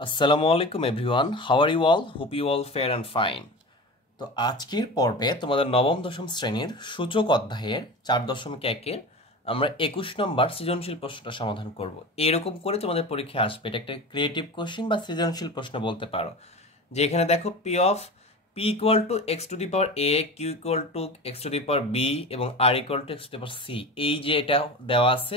আসসালামু আলাইকুম everyone, how are you all? Hope you all fair and fine. তো আজকের পর্বে তোমাদের নবম দশম শ্রেণীর সূচক অধ্যায়ের 4.1-এর আমরা 21 নম্বর সৃজনশীল প্রশ্নটা সমাধান করব। এরকম করে তোমাদের পরীক্ষায় আসবে, এটা একটা ক্রিয়েটিভ কোশ্চেন বা সৃজনশীল প্রশ্ন বলতে পারো। যে এখানে দেখো P of P equal to X to the power A, Q equal to X to the power B এবং R equal to X to the power C, এই যে এটা দেওয়া আছে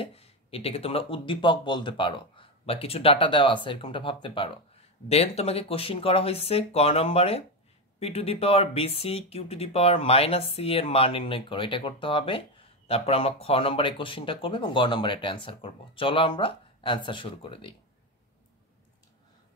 এটাকে তোমরা উদ্দীপক বলতে পারো বা কিছু ডাটা দেওয়া আছে এরকমটা ভাবতে পারো। দেন তোমাকে কোশ্চিন করা হয়েছে ক নম্বরে p to the power b c q to the power minus c এর মান নির্ণয় করো, এটা করতে হবে। তারপর আমরা খ নম্বরে কোশ্চিনটা করবো এবং গ নম্বরে এটা অ্যান্সার করবো। চলো আমরা অ্যান্সার শুরু করে দিই।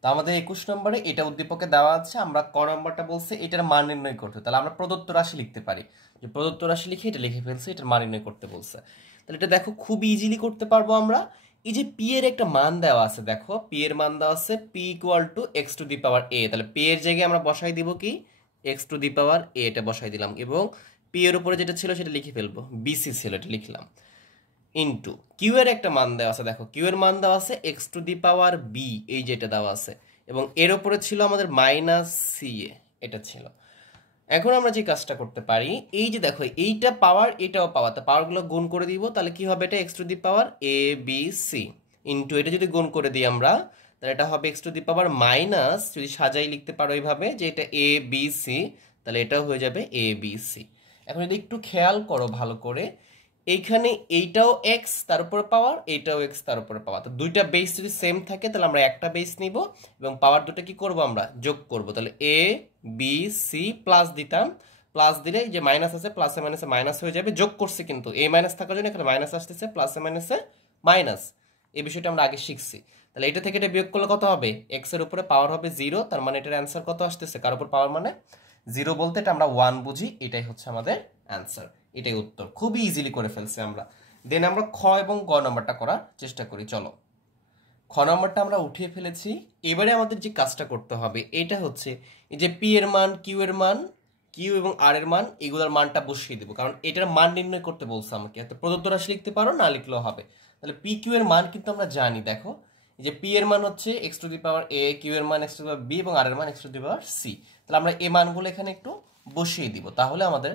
তো আমাদের 21 নম্বরে এটা উদ্দীপকে দেওয়া আছে, আমরা ক নম্বরটা বলছে এটার মান নির্ণয় করতে, তাহলে আমরা প্রদত্ত রাশি লিখতে পারি, যে প্রদত্ত রাশি লিখে এটা লিখে ফেলছে, এটার মান নির্ণয় করতে বলছে। তাহলে এটা দেখো খুব ইজিলি করতে পারবো আমরা। এই যে পি এর একটা মান দেওয়া আছে, দেখো পি এর মান দেওয়া আছে P equal to X to the power A, তাহলে পি এর জায়গায় আমরা বসাই দিব কি এক্স টু দি পাওয়ার এ, এটা বসাই দিলাম এবং পি এর উপরে যেটা ছিল সেটা লিখে ফেলবো, বিসি ছিল এটা লিখলাম, ইন্টু কিউ এর একটা মান দেওয়া আছে, দেখো কিউ এর মান দেওয়া আছে x to the power b, এই যেটা দেওয়া আছে, এবং এর উপরে ছিল আমাদের মাইনাস সি এ, এটা ছিল। এখন আমরা যে কাজটা করতে পারি, এই যে দেখো এইটা পাওয়ার এটাও পাওয়ার, তা পাওয়ারগুলো গুণ করে দিব, তাহলে কি হবে এটা x to the power a b c into এটা যদি গুণ করে দিই আমরা, তাহলে এটা হবে x to the power minus, যদি সাজাই লিখতে পারো এইভাবে যে এটা এ বি সি, তাহলে এটাও হয়ে যাবে এ বি সি। এখন যদি একটু খেয়াল করো ভালো করে, এইখানে এইটাও এক্স তার উপরে পাওয়ার, এইটাও এক্স তার উপরে পাওয়ার, তো দুইটা বেস যদি সেম থাকে তাহলে আমরা একটা বেস নিব এবং পাওয়ার দুটো কি করব আমরা যোগ করব, তাহলে এ বি সি প্লাস দিতাম, প্লাস দিলে যে মাইনাস আছে প্লাসে মাইনাসে মাইনাস হয়ে যাবে, যোগ করছে কিন্তু এ মাইনাস থাকার জন্য এখানে মাইনাস আসতেছে, প্লাসে মাইনাসে মাইনাস, এই বিষয়টা আমরা আগে শিখছি। তাহলে এটা থেকে এটা বিয়োগ করলে কত হবে, এক্স এর উপরে পাওয়ার হবে 0, তার মানে এটার অ্যান্সার কত আসতেছে, কার উপর পাওয়ার মানে 0 বলতে এটা আমরা 1 বুঝি, এটাই হচ্ছে আমাদের অ্যান্সার, এটাই উত্তর। খুবই ইজিলি করে ফেলছি আমরা। দেন আমরা খ এবং গ নাম্বারটা করার চেষ্টা করি। চলো, খ নাম্বারটা আমরা উঠিয়ে ফেলেছি। এবারে আমাদের যে কাজটা করতে হবে এটা হচ্ছে এই যে পি এর মান, কিউ এর মান, কিউ এবং আর এর মান, এগুলোর মানটা বসিয়ে দেবো, কারণ এটার মান নির্ণয় করতে বলছে আমাকে। তো প্রদত্ত রাশি লিখতে পারো, না লিখলেও হবে। তাহলে পি কিউ এর মান কিন্তু আমরা জানি, দেখো যে পি এর মান হচ্ছে x to the power A, q এর মান x to the power B এবং আর এর মান x to the power c. তাহলে আমরা এই মানগুলো এখানে একটু বসিয়ে দিব, তাহলে আমাদের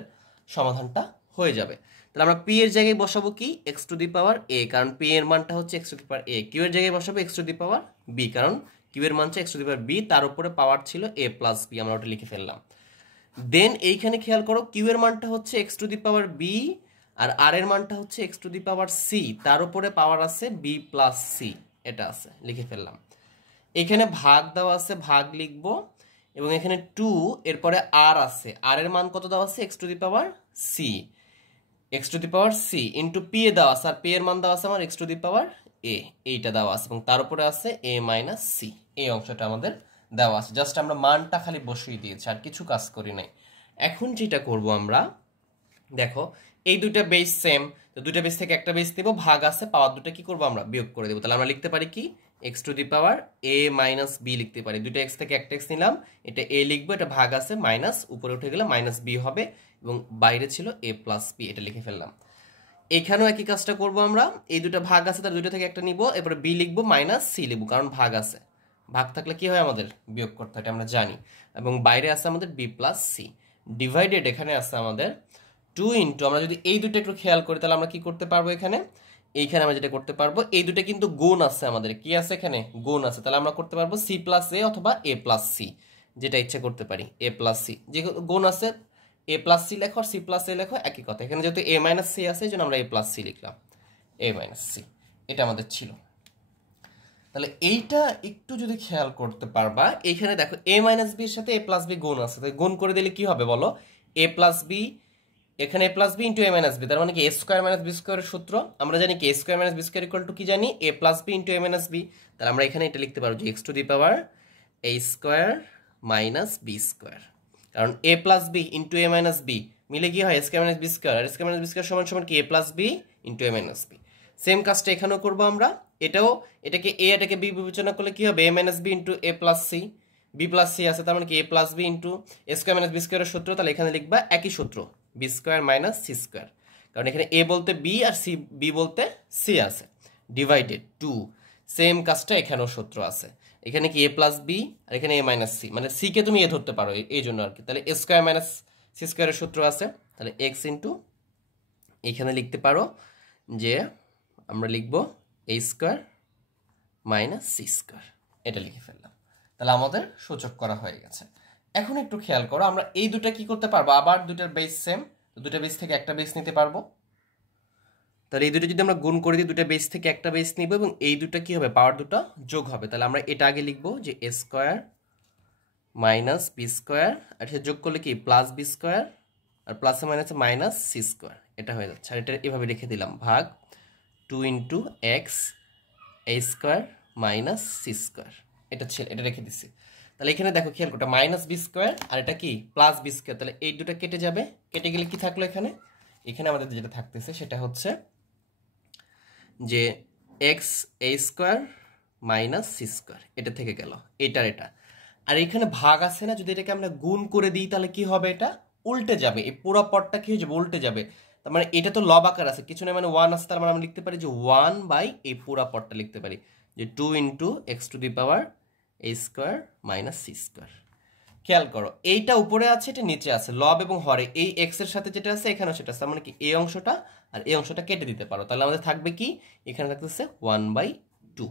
সমাধানটা হয়ে যাবে। তাহলে আমরা পি এর জায়গায় বসাবো কি এক্স টু দি পাওয়ার এ, কারণ পি এর মানটা হচ্ছে x to the power A. Q এর জায়গায় বসাবো x to the power b, কারণ কিউ এর মান হচ্ছে x to the power b, তার উপরে পাওয়ার ছিল এ প্লাস বি, আমরা ওটা লিখে ফেললাম। দেন এইখানে খেয়াল করো কিউ এর মানটা হচ্ছে x to the power B আর আর এর মানটা হচ্ছে x to the power C, তার উপরে পাওয়ার আছে বি প্লাস সি, এটা আছে লিখে ফেললাম। এখানে ভাগ দেওয়া আছে, ভাগ লিখবো, এবং এখানে 2 এরপরে আর আছে, আর এর মান কত দেওয়া আছে x to the power c, x to the power c into p এ দেওয়া আছে, আর পি এর মান দেওয়া আছে আমার এক্স টু দি পাওয়ার এ, এইটা দেওয়া আছে, এবং তার উপরে আছে এ মাইনাস সি, এই অংশটা আমাদের দেওয়া আছে। জাস্ট আমরা মানটা খালি বসিয়ে দিয়েছি, আর কিছু কাজ করি নাই। এখন যেটা করব আমরা, দেখো এই দুইটা বেস সেম, তো দুইটা বেস থেকে একটা বেস দেব, ভাগ আছে, পাওয়ার দুটো কি করব আমরা বিয়োগ করে দেবো। তাহলে আমরা লিখতে পারি কি x to the power a minus b লিখতে পারি। দুইটা এক্স থেকে একটা এক্স নিলাম, এটা এ লিখবো, এটা ভাগ আছে, মাইনাস উপরে উঠে গেলে মাইনাস বি হবে, এবং বাইরে ছিল এ প্লাস বি, এটা লিখে ফেললাম। এখানেও একই কাজটা করব আমরা, এই দুটো ভাগ আছে তার দুটো থেকে একটা নিব, এরপরে বি লিখবো মাইনাস সি লিখবো, কারণ ভাগ আছে, ভাগ থাকলে কি হয় আমাদের বিয়োগ করতে হয়, এটা আমরা জানি, এবং বাইরে আছে আমাদের বি প্লাস সি, ডিভাইডেড এখানে আছে আমাদের 2 ইন্টু, আমরা যদি এই দুটো একটু খেয়াল করি তাহলে আমরা কি করতে পারবো, এখানে এইখানে আমরা যেটা করতে পারবো, এই দুটো কিন্তু গুণ আছে আমাদের, কি আছে এখানে গুণ আছে, তাহলে আমরা করতে পারবো সি প্লাস এ অথবা এ প্লাস সি, যেটা ইচ্ছা করতে পারি, এ প্লাস সি, যে গুণ আছে এ প্লাস সি লেখো আর সি প্লাস এ লেখো, একই কথা। এখানে যেহেতু এ মাইনাস সি আছে এই জন্য আমরা এ প্লাস সি লিখলাম, এ মাইনাস সি, এটা আমাদের ছিল। তাহলে এইটা একটু যদি খেয়াল করতে পারবা, এইখানে দেখো এ মাইনাস বি এর সাথে এ প্লাস বি গুণ আছে, তাই গুণ করে দিলে কি হবে বলো, এ প্লাস বি, এখানে এ plus B into A minus B, তার মানে কি এ স্কোয়ার মাইনাস বি স্কোয়ারের সূত্র আমরা জানি কি, A square minus B square equal to কি জানি, A plus B into A minus B. তাহলে আমরা এখানে এটা লিখতে পারবো যে X to the power A square minus B square, কারণ A plus B into A minus B মিলে কি হয় A square minus B square, আর স্কোয়ার মাইনাস বি স্কোয়ার সমান সমান কি A plus B into A minus B. Same কাজটা এখানেও করবো আমরা, এটাও এটাকে এ এটাকে বি বিবেচনা করলে কি হবে A minus B into A plus C, B plus C আছে, তার মানে কি A plus B into A square minus B স্কোয়ারের সূত্র, তাহলে এখানে লিখবা একই সূত্র B square minus C square, কারণ এখানে এ বলতে বি আর সি বি বলতে সি আছে, ডিভাইডেড 2, সেম কাজটা এখানেও সূত্র আছে। এখানে কি এ প্লাস বি আর এখানে এ মাইনাস সি, মানে সি কে তুমি এ ধরতে পারো এই জন্য আর কি। তাহলে এ স্কোয়ার মাইনাস সি স্কোয়ারের সূত্র আছে, তাহলে এক্স ইন্টু এখানে লিখতে পারো যে আমরা লিখবো এ স্কোয়ার মাইনাস সি স্কোয়ার, এটা লিখে ফেললাম। তাহলে আমাদের সূচক করা হয়ে গেছে। এখন একটু খেয়াল করো, আমরা এই দুটা কি করতে পারবো, আবার দুটার বেস সেম, দুটা বেস থেকে একটা বেস নিতে পারবো। তাহলে এই দুটো যদি আমরা গুণ করে দিই, দুটা বেস থেকে একটা বেস নিব এবং এই দুটা কি হবে, পাওয়ার দুটো যোগ হবে। তাহলে আমরা এটা আগে লিখবো যে এ স্কোয়ার মাইনাস বি স্কোয়ার, আর সেটা যোগ করলে কি প্লাস বি স্কোয়ার, আর প্লাসে মাইনাসে মাইনাস সি স্কোয়ার, এটা হয়ে যাচ্ছে। আর এটা এভাবে লিখে দিলাম ভাগ 2 ইন্টু এক্স এ স্কোয়ার মাইনাস সি স্কোয়ার, এটা রেখে দিচ্ছি। তাহলে এখানে দেখো খেয়াল করো, মাইনাস বি স্কোয়ার আর এটা কি প্লাস বি স্কোয়ার, তাহলে এই দুটো কেটে যাবে। কেটে গেলে কি থাকলো এখানে, এখানে আমাদের যেটা থাকতেছে সেটা হচ্ছে যে এক্স এ স্কোয়ার মাইনাস সি স্কোয়ার, এটা থেকে গেল এটার এটা। আর এখানে ভাগ আছে না, যদি এটাকে আমরা গুণ করে দিই তাহলে কি হবে, এটা উল্টে যাবে, এই পুরো পদটা কি হয়ে যাবে, উল্টে যাবে। তার মানে এটা তো লব আকার আছে, কিছু না মানে ওয়ান আছে, তার মানে আমরা লিখতে পারি যে 1 বাই এই পুরো পদটা লিখতে পারি যে 2 into x to the power A square minus C square. খেয়াল করো, এইটা উপরে আছে, এটা নিচে আছে, লব এবং হরে এই এক্স এর সাথে যেটা আছে এখানেও সেটা আছে, মানে কি এই অংশটা আর এই অংশটা কেটে দিতে পারো। তাহলে আমাদের থাকবে কি, এখানে থাকতেছে 1/2,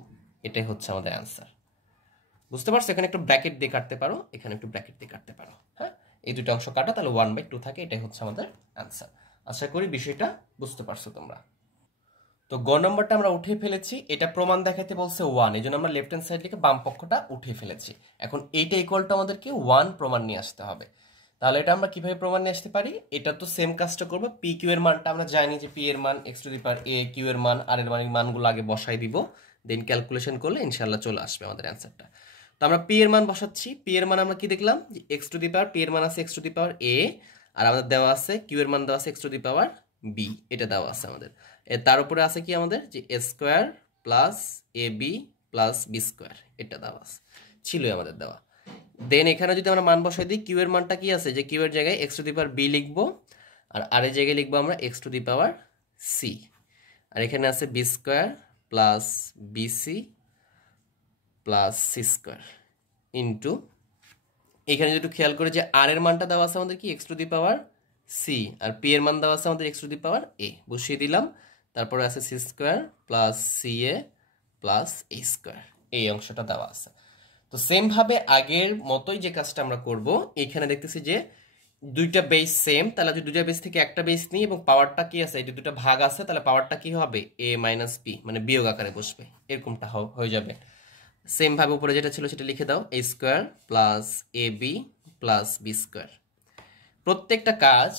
এটাই হচ্ছে আমাদের অ্যান্সার। বুঝতে পারছো, এখানে একটু ব্র্যাকেট দিয়ে কাটতে পারো, এখানে একটু ব্র্যাকেট দিয়ে কাটতে পারো। হ্যাঁ, এই দুটো অংশ কাটা, তাহলে 1/2 থাকে, এটাই হচ্ছে আমাদের অ্যান্সার। আশা করি বিষয়টা বুঝতে পারছো তোমরা। তো গ নম্বরটা আমরা উঠে ফেলেছি, এটা প্রমাণ দেখাতে বলছে 1, এই জন্য আমরা লেফট হ্যান্ড সাইড থেকে বাম পক্ষটা উঠে ফেলেছি। এখন এইটা ইকুয়ালটা আমাদেরকে 1 প্রমাণ নিয়ে আসতে হবে। তাহলে এটা আমরা কিভাবে প্রমাণ নিয়ে আসতে পারি, এটা তো সেম কাজটা করবো। পি কিউ এর মানটা আমরা জানি যে পি এর মান x to the power A, q এর মান আর এর মান, এই মানগুলো আগে বসাই দিব, দেন ক্যালকুলেশন করলে ইনশাল্লাহ চলে আসবে আমাদের অ্যান্সারটা। তো আমরা পি এর মান বসাচ্ছি, পি এর মান আমরা কি দেখলাম যে X to the power, P এর মান আছে এক্স টু দি পাওয়ার এ, আর আমাদের দেওয়া আছে কিউ এর মান দেওয়া আছে x to the power b, এটা দেওয়া আছে আমাদের। তার উপরে আছে কি আমাদের যে এ square plus A B plus B square, এটা দেওয়া আছে, ছিলই আমাদের দেওয়া। দেন এখানে যদি আমরা মান বসাই দিই, কিউ এর মানটা কি আছে যে কিউ এর জায়গায় X to the power B লিখবো, আর এর জায়গায় লিখবো আমরা X to the power C, আর এখানে আছে B square plus BC plus C square into, এখানে যদি একটু খেয়াল করে যে আর এর মানটা দেওয়া আছে আমাদের কি x to the power C, আর পি এর মান দেওয়া আছে আমাদের এক্স টু দি পাওয়ার এ, বসিয়ে দিলাম। তারপরে আছে C square plus c a plus a square, এই অংশটা দেওয়া আছে। তো সেম ভাবে আগের মতোই যে কাজটা আমরা করব, এখানে দেখতেছি যে দুইটা বেস সেম, তাহলে যদি দুইটা বেস থেকে একটা বেস নিই এবং পাওয়ারটা কি আছে, এই যে দুটো ভাগ আছে, তাহলে পাওয়ারটা কি হবে এ মাইনাস বি, মানে বিয়োগ আকারে বসবে, এরকমটা হয়ে যাবে। সেম ভাবে উপরে যেটা ছিল সেটা লিখে দাও, এ square plus A B plus B square. প্রত্যেকটা কাজ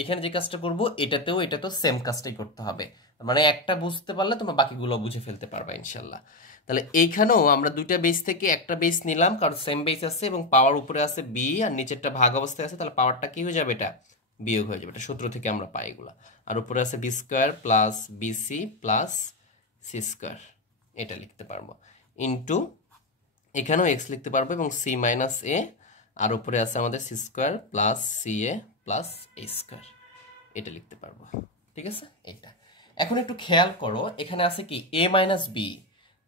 এখানে যে কাজটা করব এটাতেও সেম কাজটাই করতে হবে, মানে একটা বুঝতে পারলে তোমরা বাকিগুলো বুঝে ফেলতে পারবে ইনশাল্লাহ। তাহলে এইখানেও আমরা দুইটা বেস থেকে একটা বেস নিলাম, কারণ সেম বেস আছে এবং পাওয়ার উপরে আছে বি আর নিচেরটা ভাগ অবস্থায় আছে, তাহলে পাওয়ারটা কি হয়ে যাবে, এটা বিয়োগ হয়ে যাবে, এটা সূত্র থেকে আমরা পাই এগুলা। আর উপরে আছে B square plus BC plus C square, এটা লিখতে পারবো ইন্টু এখানেও এক্স লিখতে পারবো এবং সি মাইনাস এ, আর উপরে আছে আমাদের C square plus c a plus a square, এটা লিখতে পারবো। ঠিক আছে, এইটা। এখন একটু খেয়াল করো, এখানে আছে কি এ মাইনাস বি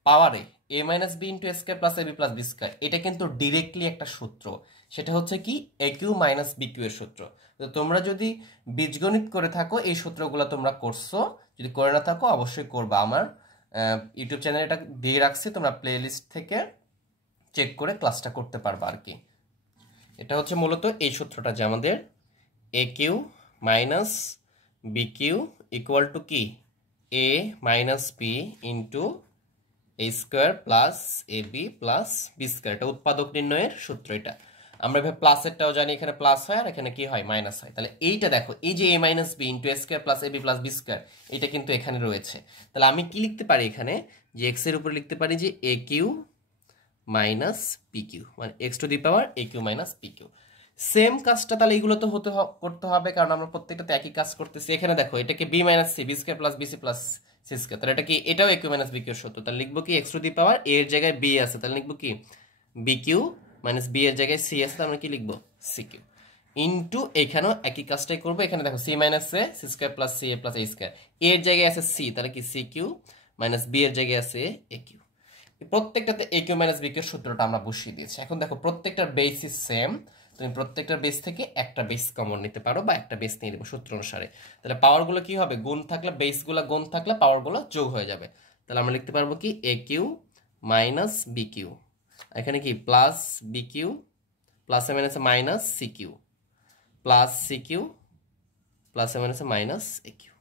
পাওয়ারে এ minus B into A square plus A B plus B square, এটা কিন্তু ডিরেক্টলি একটা সূত্র, সেটা হচ্ছে কি a Q minus B Q এর সূত্র। তো তোমরা যদি বীজগণিত করে থাকো এই সূত্রগুলো তোমরা করছো, যদি করে না থাকো অবশ্যই করবা। আমার ইউটিউব চ্যানেলে এটা দিয়ে রাখছি, তোমরা প্লে লিস্ট থেকে চেক করে ক্লাসটা করতে পারবা আর কি। এটা হচ্ছে মূলত এই সূত্রটা যে আমাদের A Q minus B Q equal to কি A minus B into A square plus A B plus B square, এটা উৎপাদক নির্ণয়ের সূত্র। এটা আমরা এভাবে প্লাসেরটাও জানি, এখানে প্লাস হয় আর এখানে কি হয় মাইনাস হয়। তাহলে এইটা দেখো, এই যে এ minus B into A square plus A B plus B square, এটা কিন্তু এখানে রয়েছে। তাহলে আমি কি লিখতে পারি এখানে, যে এক্স এর উপরে লিখতে পারি যে a Q minus p q, মানে x to the power A Q minus p q. Same কাজটা তাহলে এগুলো তো করতে হবে, কারণ আমরা প্রত্যেকটাতে একই কাজ করতেছি। এখানে দেখো এটাকে b minus c, b square plus BC plus C square, তাহলে এটা কি এটাও a Q minus B q সত্য, তাহলে লিখবো কি এক্স টু দি পাওয়ার এর জায়গায় বি আছে, তাহলে লিখবো কি বি কিউ মাইনাস বি এর জায়গায় সি আছে, তাহলে আমরা কি লিখবো সি কিউ ইন্টু এখানেও একই কাজটাই করবো। এখানে দেখো c minus a c square plus c a plus a square, এর জায়গায় আছে সি, তাহলে কি সি কিউ মাইনাস বি এর জায়গায় আছে এ কিউ। প্রত্যেকটাতে এ কিউ মাইনাস বি কিউ সূত্রটা আমরা বসিয়ে দিয়েছি। এখন দেখো প্রত্যেকটার বেস ইজ সেম, তুমি প্রত্যেকটার বেস থেকে একটা বেস কমন নিতে পারো বা একটা বেস নিয়ে নেবো সূত্র অনুসারে। তাহলে পাওয়ারগুলো কি হবে, গুণ থাকলে বেসগুলো গুণ থাকলে পাওয়ারগুলো যোগ হয়ে যাবে। তাহলে আমরা লিখতে পারবো কি a Q minus B q, এখানে কি প্লাস বি কিউ প্লাসে মাইনাসে minus c q plus c q প্লাসে মাইনাসে মাইনাস এ কিউ,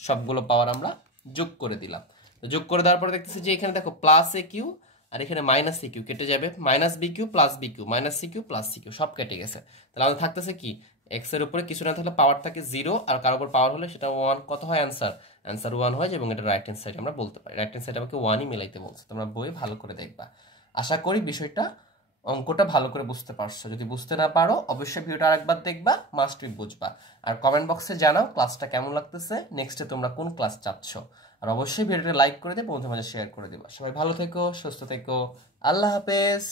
সবগুলো পাওয়ার আমরা যোগ করে দিলাম। তো যোগ করে দেওয়ার পরে দেখতেছি যে এখানে দেখো প্লাস এ কিউ আর এখানে মাইনাস সি কিউ কেটে যাবে, minus B q plus b q minus c q plus c q সব কেটে গেছে। তাহলে আমাদের থাকতেছে কি এক্স এর উপরে কিছু না থাকলে পাওয়ার থাকে 0 আর কারোর উপর পাওয়ার হলে সেটা 1, কত হয় অ্যান্সার, অ্যান্সার 1 হয় এবং এটা রাইট হ্যান্ড সাইড আমরা বলতে পারি। রাইট হ্যান্ড সাইড আমাকে 1ই মিলাইতে বলছে, তোমরা বই ভালো করে দেখবা। আশা করি বিষয়টা অঙ্কটা ভালো করে বুঝতে পারছো। যদি বুঝতে না পারো অবশ্যই ভিডিওটা আরেকবার দেখবা, মাস্ট বি বুঝবা। আর কমেন্ট বক্সে জানাও ক্লাসটা কেমন লাগতেছে, নেক্সটে তোমরা কোন ক্লাস চাচ্ছ। আর অবশ্যই ভিডিওটা লাইক করে দিয়ে বন্ধুদের মাঝে শেয়ার করে দিবা। সবাই ভালো থেকো, সুস্থ থেকো, আল্লাহ হাফেজ।